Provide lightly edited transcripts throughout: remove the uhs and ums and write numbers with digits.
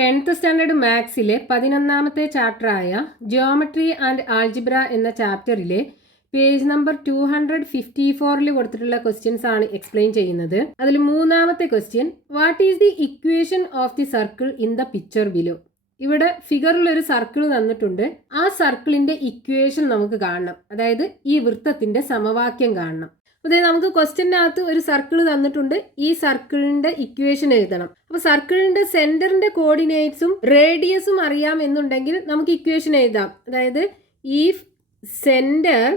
10th standard മാത്സിലെ 11ാമത്തെ ചാപ്റ്ററായ ജിയോമെട്രി ആൻഡ് ആൾജിബ്ര എന്ന ചാപ്റ്ററിലെ പേജ് നമ്പർ 254 കൊടുത്തിട്ടുള്ള ക്വസ്റ്റ്യൻസ് ആണ് എക്സ്പ്ലെയിൻ ചെയ്യുന്നത്. അതിൽ മൂന്നാമത്തെ question, what is the equation of the circle in the picture below. ഇവിടെ ഫിഗറിൽ ഒരു സർക്കിൾ തന്നിട്ടുണ്ട്. ആ സർക്കിളിന്റെ ഇക്വേഷൻ നമുക്ക് കാണണം, അതായത് ഈ വൃത്തത്തിന്റെ സമവാക്യം കാണണം. അതെ, നമുക്ക് ക്വസ്റ്റ്യനകത്ത് ഒരു സർക്കിൾ തന്നിട്ടുണ്ട്. ഈ സർക്കിളിന്റെ ഇക്വേഷൻ എഴുതണം. അപ്പൊ സർക്കിളിന്റെ സെന്ററിന്റെ കോർഡിനേറ്റ്സും റേഡിയസും അറിയാം എന്നുണ്ടെങ്കിൽ നമുക്ക് ഇക്വേഷൻ എഴുതാം. അതായത് ഈ സെന്റർ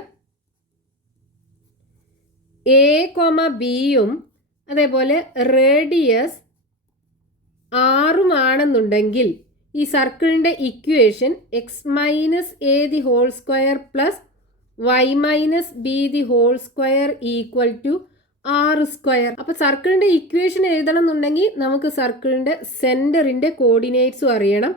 എ കോമ ബിയും അതേപോലെ റേഡിയസ് ആറും ആണെന്നുണ്ടെങ്കിൽ ഈ സർക്കിളിന്റെ equation x minus a the whole square plus y minus b the whole square equal to r square. അപ്പോൾ സർക്കിളിന്റെ ഇക്വേഷൻ എഴുതണം എന്നുണ്ടെങ്കിൽ നമുക്ക് സർക്കിളിന്റെ സെന്ററിന്റെ കോർഡിനേറ്റ്സും അറിയണം,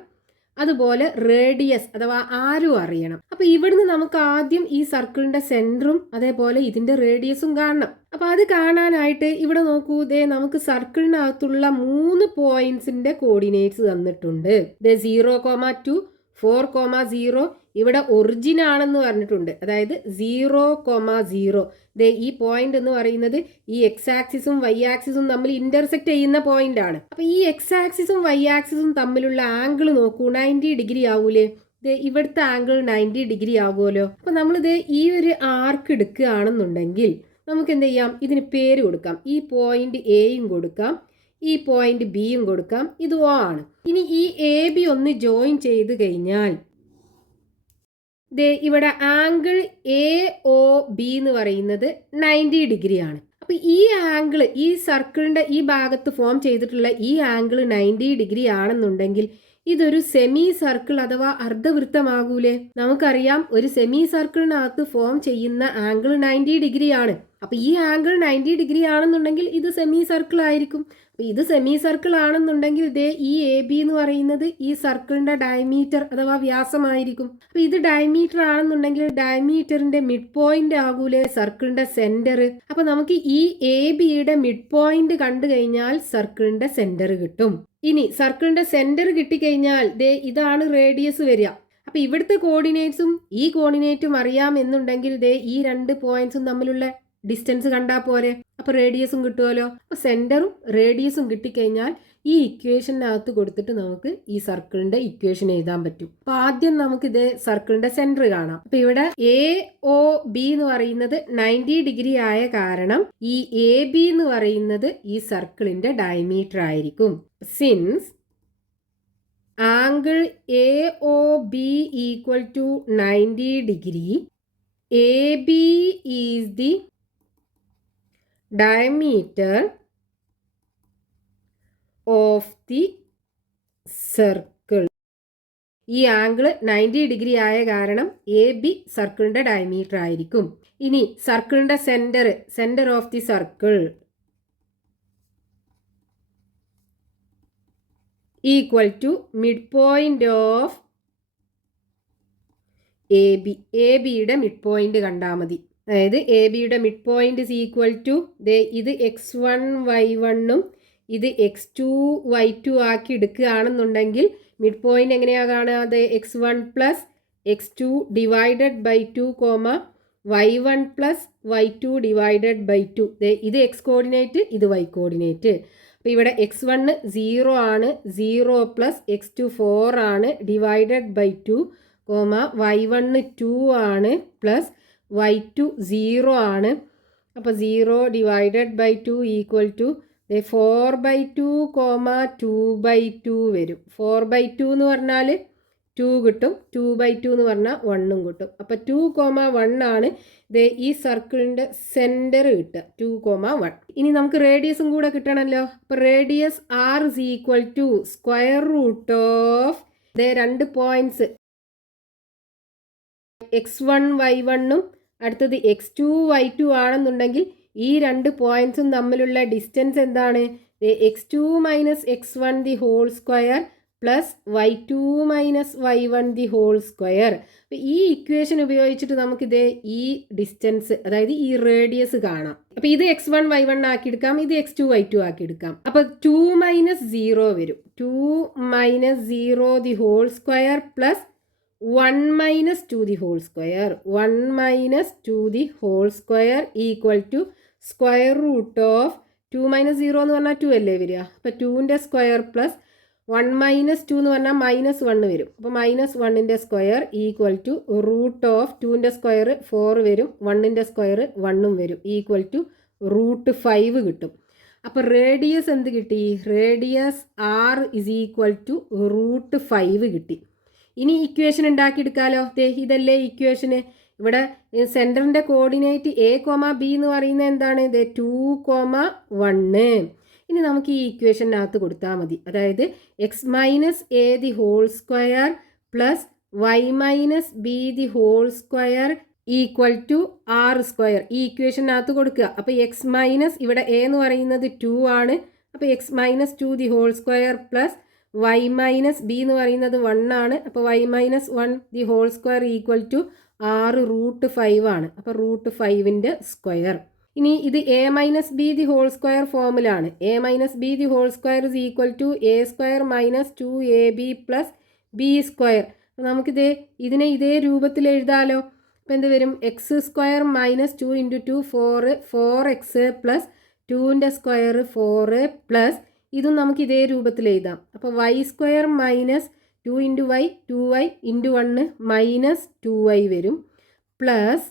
അതുപോലെ റേഡിയസ് അഥവാ ആരും അറിയണം. അപ്പൊ ഇവിടുന്ന് നമുക്ക് ആദ്യം ഈ സർക്കിളിന്റെ സെന്ററും അതേപോലെ ഇതിന്റെ റേഡിയസും കാണണം. അപ്പൊ അത് കാണാനായിട്ട് ഇവിടെ നോക്കൂ, ദേ നമുക്ക് സർക്കിളിനകത്തുള്ള 3 പോയിന്റ്സിന്റെ കോർഡിനേറ്റ്സ് തന്നിട്ടുണ്ട്. 0,2 4,0 ഇവിടെ ഒറിജിൻ ആണെന്ന് പറഞ്ഞിട്ടുണ്ട്. അതായത് 0,0 ദേ ഈ പോയിന്റ് എന്ന് പറയുന്നത് ഈ എക്സ് ആക്സിസും വൈ ആക്സിസും തമ്മിൽ ഇന്റർസെക്ട് ചെയ്യുന്ന പോയിന്റ് ആണ്. അപ്പൊ ഈ എക്സ് ആക്സിസും വൈ ആക്സിസും തമ്മിലുള്ള ആംഗിൾ നോക്കൂ, 90 ഡിഗ്രി ആവൂലേ. ഇവിടുത്തെ ആംഗിൾ 90 ഡിഗ്രി ആകുമല്ലോ. അപ്പൊ നമ്മൾ ഈ ഒരു ആർക്ക് എടുക്കുകയാണെന്നുണ്ടെങ്കിൽ നമുക്ക് എന്ത് ചെയ്യാം, ഇതിന് പേര് കൊടുക്കാം. ഈ പോയിന്റ് എയും കൊടുക്കാം, ഈ പോയിന്റ് ബിയും കൊടുക്കാം, ഇത് O ആണ്. ഇനി ഈ എ ബി ഒന്ന് ജോയിൻ ചെയ്ത് കഴിഞ്ഞാൽ ഇവിടെ ആംഗിൾ എ ഒ ബി എന്ന് പറയുന്നത് 90 ഡിഗ്രി ആണ്. അപ്പൊ ഈ ആംഗിൾ ഈ സർക്കിളിന്റെ ഈ ഭാഗത്ത് ഫോം ചെയ്തിട്ടുള്ള ഈ ആംഗിൾ 90 ഡിഗ്രി ആണെന്നുണ്ടെങ്കിൽ ഇതൊരു സെമി സർക്കിൾ അഥവാ അർദ്ധവൃത്തമാകൂലേ. നമുക്കറിയാം ഒരു സെമി സർക്കിളിനകത്ത് ഫോം ചെയ്യുന്ന ആംഗിൾ 90 ഡിഗ്രി ആണ്. അപ്പൊ ഈ ആംഗിൾ 90 ഡിഗ്രി ആണെന്നുണ്ടെങ്കിൽ ഇത് സെമി സർക്കിൾ ആയിരിക്കും. അപ്പൊ ഇത് സെമി സർക്കിൾ ആണെന്നുണ്ടെങ്കിൽ ഇതേ ഈ എ ബി എന്ന് പറയുന്നത് ഈ സർക്കിളിന്റെ ഡയമീറ്റർ അഥവാ വ്യാസമായിരിക്കും. അപ്പൊ ഇത് ഡയമീറ്റർ ആണെന്നുണ്ടെങ്കിൽ ഡയമീറ്ററിന്റെ മിഡ് പോയിന്റ് ആകൂലേ സർക്കിളിന്റെ സെന്റർ. അപ്പൊ നമുക്ക് ഈ എ ബിയുടെ മിഡ് പോയിന്റ് കണ്ടു കഴിഞ്ഞാൽ സർക്കിളിന്റെ സെന്റർ കിട്ടും. ഇനി സർക്കിളിന്റെ സെന്റർ കിട്ടിക്കഴിഞ്ഞാൽ ഇതാണ് റേഡിയസ് വരിക. അപ്പൊ ഇവിടുത്തെ കോർഡിനേറ്റ്സും ഈ കോർഡിനേറ്റും അറിയാം എന്നുണ്ടെങ്കിൽ ഈ 2 പോയിന്റ്സും തമ്മിലുള്ള ഡിസ്റ്റൻസ് കണ്ടാൽ പോരെ, അപ്പൊ റേഡിയസും കിട്ടുമല്ലോ. അപ്പൊ സെന്ററും റേഡിയസും കിട്ടിക്കഴിഞ്ഞാൽ ഈ ഇക്വേഷനകത്ത് കൊടുത്തിട്ട് നമുക്ക് ഈ സർക്കിളിന്റെ ഇക്വേഷൻ എഴുതാൻ പറ്റും. അപ്പൊ ആദ്യം നമുക്ക് സർക്കിളിന്റെ സെന്റർ കാണാം. അപ്പൊ ഇവിടെ എ ഒ ബി എന്ന് പറയുന്നത് 90 ഡിഗ്രി ആയ കാരണം ഈ എ ബി എന്ന് പറയുന്നത് ഈ സർക്കിളിന്റെ ഡയമീറ്റർ ആയിരിക്കും. Since angle a o b equal to 90 degree, a b is the diameter of the circle. ഈ ആംഗിൾ 90 ഡിഗ്രി ആയ കാരണം എ ബി സർക്കിളിന്റെ ഡയമീറ്റർ ആയിരിക്കും. ഇനി സർക്കിളിന്റെ centre of the circle equal to mid point of a b. A ബിയുടെ mid point കണ്ടാൽ മതി. അതായത് എ ബിയുടെ mid point is equal to ഇത് x1 y1ഉം ഇത് x2 y2 ആക്കി എടുക്കുകയാണെന്നുണ്ടെങ്കിൽ മിഡ് പോയിന്റ് എങ്ങനെയാ കാണുക, x1 plus x2 divided by 2 y1 plus y2 divided by 2. ഇത് എക്സ് കോർഡിനേറ്റ്, ഇത് y കോർഡിനേറ്റ്. അപ്പോൾ ഇവിടെ x1 0 ആണ്, 0 പ്ലസ് x2 4 ആണ് ഡിവൈഡഡ് ബൈ 2, y1 2 ആണ് പ്ലസ് y2 0 ആണ്. അപ്പോൾ 0 ഡിവൈഡഡ് ബൈ 2 ഈക്വൽ ടു 4/2, 2/2 വരും. 4/2 എന്ന് പറഞ്ഞാൽ 2 കിട്ടും, 2/2 എന്ന് പറഞ്ഞാൽ 1ഉം കിട്ടും. അപ്പോൾ 2,1 ആണ് ഈ സർക്കിളിൻ്റെ സെൻറ്റർ കിട്ടുക, 2,1. ഇനി നമുക്ക് റേഡിയസും കൂടെ കിട്ടണമല്ലോ. അപ്പോൾ radius r is equal to square root of 2 points x1 y1ഉം അടുത്തത് x2 y2 ആണെന്നുണ്ടെങ്കിൽ ഈ 2 പോയിന്റ്സും തമ്മിലുള്ള ഡിസ്റ്റൻസ് എന്താണ്, x2 minus x1 the whole square plus y2 minus y1 the whole square. അപ്പോൾ ഈ ഇക്വേഷൻ ഉപയോഗിച്ചിട്ട് നമുക്കിത് ഈ ഡിസ്റ്റൻസ്, അതായത് ഈ റേഡിയസ് കാണാം. അപ്പോൾ ഇത് x1 y1 ആക്കിയെടുക്കാം, ഇത് x2 y2 ആക്കിയെടുക്കാം. അപ്പോൾ 2 മൈനസ് 0 വരും. 2 minus 0 the whole square plus 1 minus 2 the whole square. 1 minus 2 the whole square equal to square root of 2 minus 0 എന്ന് പറഞ്ഞാൽ 2 അല്ലേ വരിക. അപ്പോൾ 2ൻ്റെ സ്ക്വയർ പ്ലസ് 1 മൈനസ് 2 എന്ന് പറഞ്ഞാൽ മൈനസ് 1 വരും. അപ്പോൾ മൈനസ് 1ൻ്റെ square equal to root of 2ൻ്റെ സ്ക്വയർ 4 വരും, 1ൻ്റെ സ്ക്വയർ 1ഉം വരും, ഈക്വൽ ടു റൂട്ട് 5 കിട്ടും. അപ്പോൾ റേഡിയസ് എന്ത് കിട്ടി? Radius r is equal to root 5 കിട്ടി. ഇനി ഇക്വേഷൻ ഉണ്ടാക്കിയെടുക്കാമല്ലോ. ഇതല്ലേ ഇക്വേഷന്. ഇവിടെ സെൻറ്ററിൻ്റെ കോർഡിനേറ്റ് a, b എന്ന് പറയുന്നത് എന്താണ്? 2, 1. ഇനി നമുക്ക് ഈ ഇക്വേഷനകത്ത് കൊടുത്താൽ മതി. അതായത് x minus a the whole square plus y minus b the whole square equal to r square. ഈ ഇക്വേഷനകത്ത് കൊടുക്കുക. അപ്പോൾ എക്സ് മൈനസ് ഇവിടെ എ എന്ന് പറയുന്നത് 2 ആണ്. അപ്പോൾ x minus 2 the whole square plus y minus b എന്ന് പറയുന്നത് 1 ആണ്. അപ്പോൾ y minus 1 the whole square equal to 6 root 5 ആണ്. അപ്പോൾ റൂട്ട് 5ൻ്റെ സ്ക്വയർ. ഇനി ഇത് a minus b the whole square ഫോമിലാണ്. A minus b the whole square is equal to a square minus 2ab plus b square. നമുക്കിത് ഇതിനെ ഇതേ രൂപത്തിൽ എഴുതാമല്ലോ. അപ്പോൾ എന്ത് വരും? X square minus 2 into 2 4x plus 2ൻ്റെ സ്ക്വയർ 4 പ്ലസ് ഇതും നമുക്ക് ഇതേ രൂപത്തിൽ എഴുതാം. അപ്പോൾ y square minus 2 into y 2y into 1 minus 2y വരും പ്ലസ്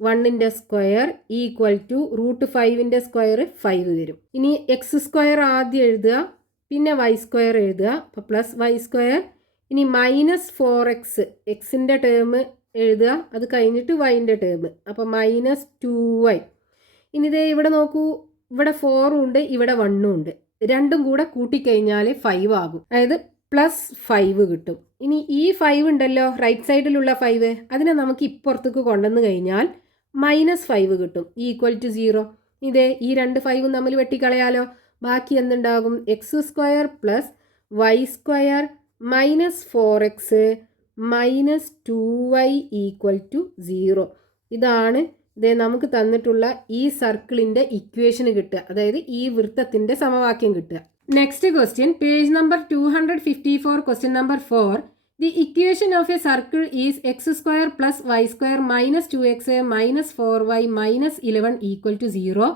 1ൻ്റെ സ്ക്വയർ ഈക്വൽ ടു റൂട്ട് 5ൻ്റെ സ്ക്വയർ 5 വരും. ഇനി എക്സ് സ്ക്വയർ ആദ്യം എഴുതുക, പിന്നെ വൈ സ്ക്വയർ എഴുതുക. അപ്പോൾ പ്ലസ് വൈ സ്ക്വയർ. ഇനി മൈനസ് 4x എക്സിൻ്റെ ടേം എഴുതുക, അത് കഴിഞ്ഞിട്ട് വൈൻ്റെ ടേം. അപ്പോൾ മൈനസ് 2y. ഇനി ഇതേ ഇവിടെ നോക്കൂ, ഇവിടെ 4 ഉണ്ട്, ഇവിടെ 1 ഉണ്ട്. രണ്ടും കൂടെ കൂട്ടിക്കഴിഞ്ഞാൽ 5 ആകും. അതായത് പ്ലസ് 5 കിട്ടും. ഇനി ഈ 5 ഉണ്ടല്ലോ റൈറ്റ് സൈഡിലുള്ള 5, അതിനെ നമുക്ക് ഇപ്പുറത്തേക്ക് കൊണ്ടുവന്ന് കഴിഞ്ഞാൽ മൈനസ് 5 കിട്ടും, ഈക്വൽ ടു 0. ഇതേ ഈ രണ്ട് 5ഉം തമ്മിൽ വെട്ടിക്കളയാലോ. ബാക്കി എന്തുണ്ടാകും? X square plus y square minus 4x minus 2y equal to 0. ഇതാണ് ഇതേ നമുക്ക് തന്നിട്ടുള്ള ഈ സർക്കിളിൻ്റെ ഇക്വേഷൻ കിട്ടുക, അതായത് ഈ വൃത്തത്തിൻ്റെ സമവാക്യം കിട്ടുക. Next question, page number 254, question number 4. The equation of a circle is x square plus y square minus 2x minus 4y minus 11 equal to 0.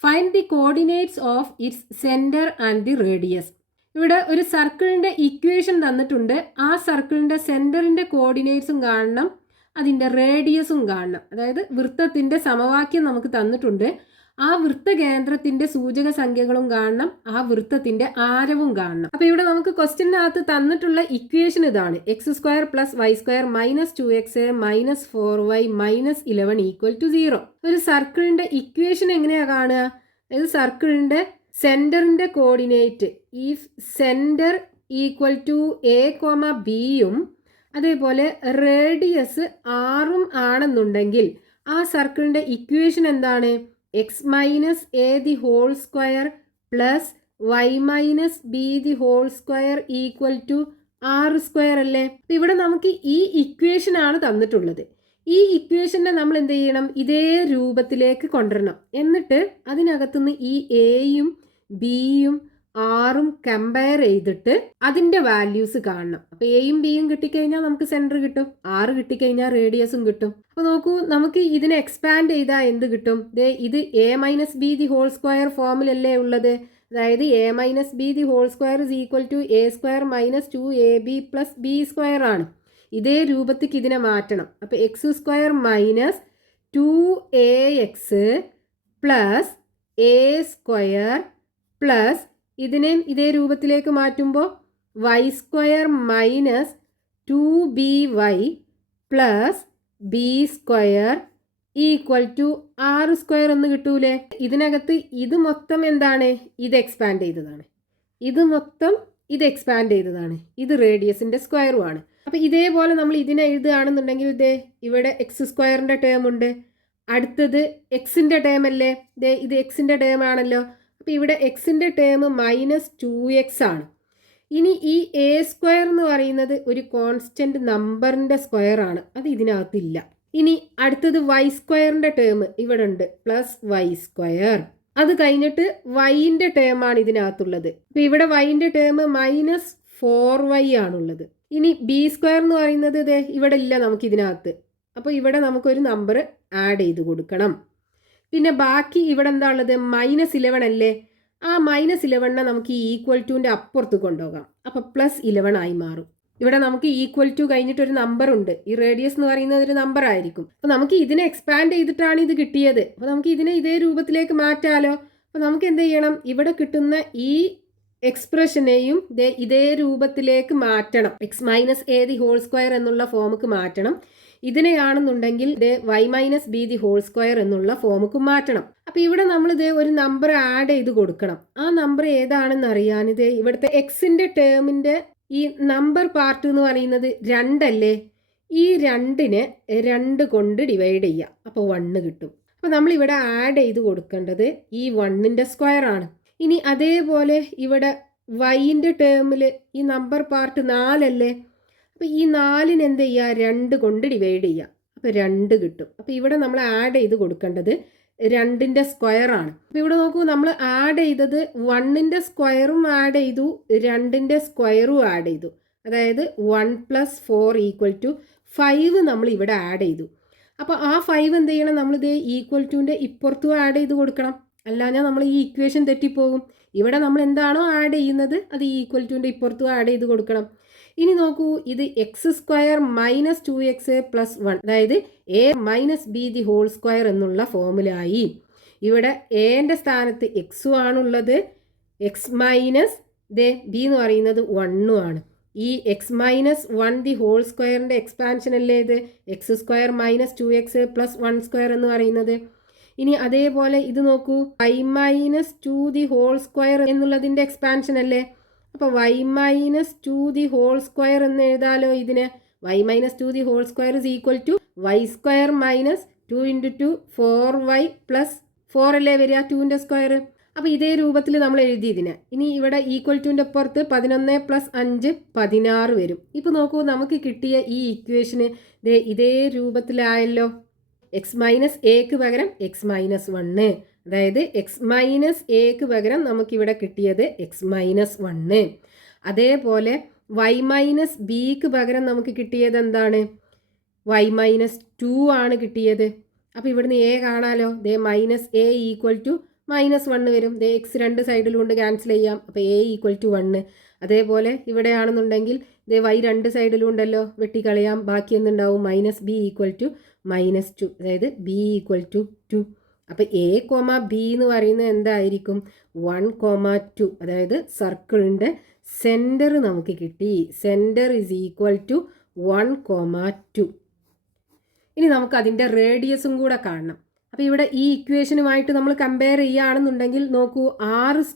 Find the coordinates of its center and the radius. ഇവിടെ ഒരു സർക്കിളിൻ്റെ equation തന്നിട്ടുണ്ട്. ആ സർക്കിളിൻ്റെ സെൻറ്ററിൻ്റെ കോർഡിനേറ്റ്സും കാണണം, അതിൻ്റെ റേഡിയസും കാണണം. അതായത് വൃത്തത്തിൻ്റെ സമവാക്യം നമുക്ക് തന്നിട്ടുണ്ട്. ആ വൃത്തകേന്ദ്രത്തിൻ്റെ സൂചക സംഖ്യകളും കാണണം, ആ വൃത്തത്തിൻ്റെ ആരവും കാണണം. അപ്പോൾ ഇവിടെ നമുക്ക് ക്വസ്റ്റ്യനകത്ത് തന്നിട്ടുള്ള ഇക്വേഷൻ ഇതാണ്: x square plus y square minus 2x minus 4y minus 11 equal to 0. ഒരു സർക്കിളിൻ്റെ ഇക്വേഷൻ എങ്ങനെയാണ് കാണുക? അതായത് സർക്കിളിൻ്റെ സെൻറ്ററിൻ്റെ കോർഡിനേറ്റ് ഈ സെൻറ്റർ ഈക്വൽ ടു എ, ബിയും അതേപോലെ റേഡിയസ് ആറും ആണെന്നുണ്ടെങ്കിൽ ആ സർക്കിളിൻ്റെ ഇക്വേഷൻ എന്താണ്? X minus a the whole square plus y minus b the whole square equal to r square അല്ലേ. ഇവിടെ നമുക്ക് ഈ ഇക്വേഷൻ ആണ് തന്നിട്ടുള്ളത്. ഈ ഇക്വേഷനെ നമ്മൾ എന്ത് ചെയ്യണം? ഇതേ രൂപത്തിലേക്ക് കൊണ്ടുവരണം. എന്നിട്ട് അതിനകത്തുനിന്ന് ഈ എയും ബിയും ആറും കമ്പയർ ചെയ്തിട്ട് അതിൻ്റെ വാല്യൂസ് കാണണം. അപ്പോൾ എയും ബിയും കിട്ടിക്കഴിഞ്ഞാൽ നമുക്ക് സെൻറ്റർ കിട്ടും, 6 കിട്ടിക്കഴിഞ്ഞാൽ റേഡിയസും കിട്ടും. അപ്പോൾ നോക്കൂ, നമുക്ക് ഇതിനെ എക്സ്പാൻഡ് ചെയ്താൽ എന്ത് കിട്ടും? ഇത് a minus b the whole square ഫോമിലല്ലേ ഉള്ളത്. അതായത് a minus b the whole square is equal to a square minus 2ab plus b square ആണ്. ഇതേ രൂപത്തിക്ക് ഇതിനെ മാറ്റണം. അപ്പോൾ x square minus 2ax plus a square plus ഇതിനെ ഇതേ രൂപത്തിലേക്ക് മാറ്റുമ്പോൾ y square minus 2by plus b square equal to r square എന്ന് കിട്ടൂലേ. ഇതിനകത്ത് ഇത് മൊത്തം എന്താണ്? ഇത് എക്സ്പാൻഡ് ചെയ്തതാണ്. ഇത് മൊത്തം ഇത് എക്സ്പാൻഡ് ചെയ്തതാണ്. ഇത് റേഡിയസിൻ്റെ സ്ക്വയറുമാണ്. അപ്പോൾ ഇതേപോലെ നമ്മൾ ഇതിനെ എഴുതുകയാണെന്നുണ്ടെങ്കിൽ ഇവിടെ എക്സ് സ്ക്വയറിൻ്റെ ടേം ഉണ്ട്, അടുത്തത് എക്സിൻ്റെ ടേം അല്ലേ. ഇത് എക്സിൻ്റെ ടേം ആണല്ലോ. അപ്പോൾ ഇവിടെ എക്സിൻ്റെ ടേം മൈനസ് 2x ആണ്. ഇനി ഈ എ സ്ക്വയർ പറയുന്നത് ഒരു കോൺസ്റ്റന്റ് നമ്പറിന്റെ സ്ക്വയർ ആണ്, അത് ഇതിനകത്തില്ല. ഇനി അടുത്തത് വൈ സ്ക്വയറിന്റെ ടേം ഇവിടെ ഉണ്ട്, പ്ലസ് വൈ സ്ക്വയർ. അത് കഴിഞ്ഞിട്ട് വൈൻ്റെ ടേം ആണ് ഇതിനകത്തുള്ളത്. അപ്പൊ ഇവിടെ വൈൻ്റെ ടേം -4y ആണുള്ളത്. ഇനി ബി സ്ക്വയർ എന്ന് പറയുന്നത് ഇതേ ഇവിടെ ഇല്ല നമുക്ക് ഇതിനകത്ത്. അപ്പോൾ ഇവിടെ നമുക്കൊരു നമ്പർ ആഡ് ചെയ്ത് കൊടുക്കണം. പിന്നെ ബാക്കി ഇവിടെ എന്താ ഉള്ളത്, -11 അല്ലേ. ആ -11 നമുക്ക് ഈ ഈക്വൽ ടുവിൻ്റെ അപ്പുറത്ത് കൊണ്ടുപോകാം. അപ്പോൾ +11 ആയി മാറും. ഇവിടെ നമുക്ക് ഈക്വൽ ടു കഴിഞ്ഞിട്ട് ഒരു നമ്പർ ഉണ്ട്. ഈ റേഡിയസ് എന്ന് പറയുന്നത് ഒരു നമ്പർ ആയിരിക്കും. അപ്പോൾ നമുക്ക് ഇതിനെ എക്സ്പാൻഡ് ചെയ്തിട്ടാണ് ഇത് കിട്ടിയത്. അപ്പോൾ നമുക്ക് ഇതിനെ ഇതേ രൂപത്തിലേക്ക് മാറ്റാലോ. അപ്പോൾ നമുക്ക് എന്ത് ചെയ്യണം, ഇവിടെ കിട്ടുന്ന ഈ എക്സ്പ്രഷനെയും ഇതേ രൂപത്തിലേക്ക് മാറ്റണം. x-a² എന്നുള്ള ഫോമുക്ക് മാറ്റണം. ഇതിനെയാണെന്നുണ്ടെങ്കിൽ y-b² എന്നുള്ള ഫോമുക്ക് മാറ്റണം. അപ്പോൾ ഇവിടെ നമ്മൾ ഒരു നമ്പർ ആഡ് ചെയ്ത് കൊടുക്കണം. ആ നമ്പർ ഏതാണെന്ന് അറിയാൻ ഇവിടുത്തെ എക്സിന്റെ ടേമിന്റെ ഈ നമ്പർ പാർട്ട് എന്ന് പറയുന്നത് 2 അല്ലേ. ഈ 2നെ 2 കൊണ്ട് ഡിവൈഡ് ചെയ്യുക, അപ്പോൾ 1 കിട്ടും. അപ്പോൾ നമ്മൾ ഇവിടെ ആഡ് ചെയ്ത് കൊടുക്കേണ്ടത് ഈ 1ന്റെ സ്ക്വയർ ആണ്. ഇനി അതേപോലെ ഇവിടെ വൈൻ്റെ ടേമിൽ ഈ നമ്പർ പാർട്ട് 4 അല്ലേ. അപ്പോൾ ഈ 4ന് എന്ത് ചെയ്യുക, 2 കൊണ്ട് ഡിവൈഡ് ചെയ്യുക, അപ്പോൾ 2 കിട്ടും. അപ്പോൾ ഇവിടെ നമ്മൾ ആഡ് ചെയ്ത് കൊടുക്കേണ്ടത് 2ന്റെ സ്ക്വയർ ആണ്. അപ്പോൾ ഇവിടെ നോക്കൂ, നമ്മൾ ആഡ് ചെയ്തത് 1ന്റെ സ്ക്വയറും ആഡ് ചെയ്തു, 2ന്റെ സ്ക്വയറും ആഡ് ചെയ്തു. അതായത് 1 + 4 = 5 നമ്മൾ ഇവിടെ ആഡ് ചെയ്തു. അപ്പോൾ ആ 5 എന്ത് ചെയ്യണം, നമ്മളിത് ഈക്വൽ ടുവിൻ്റെ ഇപ്പുറത്തും ആഡ് ചെയ്ത് കൊടുക്കണം. അല്ലാഞ്ഞാൽ നമ്മൾ ഈ ഇക്വേഷൻ തെറ്റിപ്പോകും. ഇവിടെ നമ്മൾ എന്താണോ ആഡ് ചെയ്യുന്നത് അത് ഈ ഈക്വൽ ടുവിൻ്റെ ഇപ്പുറത്തും ആഡ് ചെയ്ത് കൊടുക്കണം. ഇനി നോക്കൂ, ഇത് x² - 2x + 1, അതായത് a - b² എന്നുള്ള ഫോമിലായി. ഇവിടെ എന്റെ സ്ഥാനത്ത് എക്സും ആണുള്ളത്, x മൈനസ് b എന്ന് പറയുന്നത് 1ഉം ആണ്. ഈ x-1² എക്സ്പാൻഷൻ അല്ലേ ഇത്, x² - 2x + 1² എന്ന് പറയുന്നത്. ഇനി അതേപോലെ ഇത് നോക്കൂ, y-2² എന്നുള്ളതിൻ്റെ എക്സ്പാൻഷൻ അല്ലേ. അപ്പോൾ y-2² എന്ന് എഴുതാലോ ഇതിന്. y-2² = y² - 2 × 2 4y + 4 അല്ലേ വരിക, 2ന്റെ സ്ക്വയർ. അപ്പോൾ ഇതേ രൂപത്തിൽ നമ്മൾ എഴുതി ഇതിന്. ഇനി ഇവിടെ ഈക്വൽ ടുവിൻ്റെ പുറത്ത് 11 + 5 16 വരും. ഇപ്പോൾ നോക്കൂ, നമുക്ക് കിട്ടിയ ഈ ഇക്വേഷന് ഇതേ രൂപത്തിലായല്ലോ. x-aക്ക് പകരം x-1, അതായത് x-aക്ക് പകരം നമുക്കിവിടെ കിട്ടിയത് x-1. അതേപോലെ y-bക്ക് പകരം നമുക്ക് കിട്ടിയത് എന്താണ്, y-2 ആണ് കിട്ടിയത്. അപ്പോൾ ഇവിടുന്ന് a കാണാലോ, -a = -1 വരും. x 2 സൈഡിലും കൊണ്ട് ക്യാൻസൽ ചെയ്യാം, അപ്പോൾ a = 1. അതേപോലെ ഇവിടെയാണെന്നുണ്ടെങ്കിൽ y 2 സൈഡിലും ഉണ്ടല്ലോ, വെട്ടിക്കളയാം. ബാക്കി എന്തുണ്ടാവും, -b = -2, അതായത് b = 2. അപ്പോൾ a, b എന്ന് പറയുന്നത് എന്തായിരിക്കും, 1, 2. അതായത് സർക്കിളിൻ്റെ സെൻറ്റർ നമുക്ക് കിട്ടി. സെൻറ്റർ = 1, 2. ഇനി നമുക്ക് അതിൻ്റെ റേഡിയസും കൂടെ കാണണം. അപ്പോൾ ഇവിടെ ഈ ഇക്വേഷനുമായിട്ട് നമ്മൾ കമ്പയർ ചെയ്യുകയാണെന്നുണ്ടെങ്കിൽ നോക്കൂ, r² =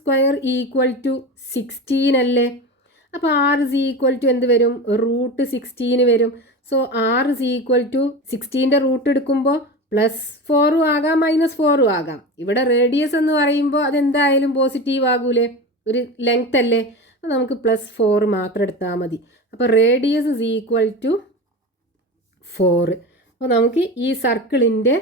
16 അല്ലേ. അപ്പോൾ r = എന്ത് വരും, √16 വരും. സോ r = 16ൻ്റെ റൂട്ട് എടുക്കുമ്പോൾ +4 ആകാം -4 ആകാം. ഇവിടെ റേഡിയസ് എന്ന് പറയുമ്പോൾ അതെന്തായാലും പോസിറ്റീവ് ആകൂലേ, ഒരു ലെങ്ത് അല്ലേ. അപ്പോൾ നമുക്ക് +4 മാത്രം എടുത്താൽ മതി. അപ്പോൾ റേഡിയസ് = 4. അപ്പോൾ നമുക്ക് ഈ സർക്കിളിൻ്റെ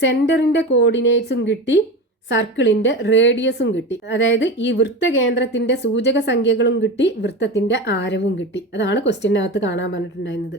സെൻറ്ററിൻ്റെ കോർഡിനേറ്റ്സും കിട്ടി, സർക്കിളിൻ്റെ റേഡിയസും കിട്ടി. അതായത് ഈ വൃത്തകേന്ദ്രത്തിൻ്റെ സൂചക സംഖ്യകളും കിട്ടി, വൃത്തത്തിൻ്റെ ആരവും കിട്ടി. അതാണ് ക്വസ്റ്റ്യനകത്ത് കാണാൻ പറഞ്ഞിട്ടുണ്ടായിരുന്നത്.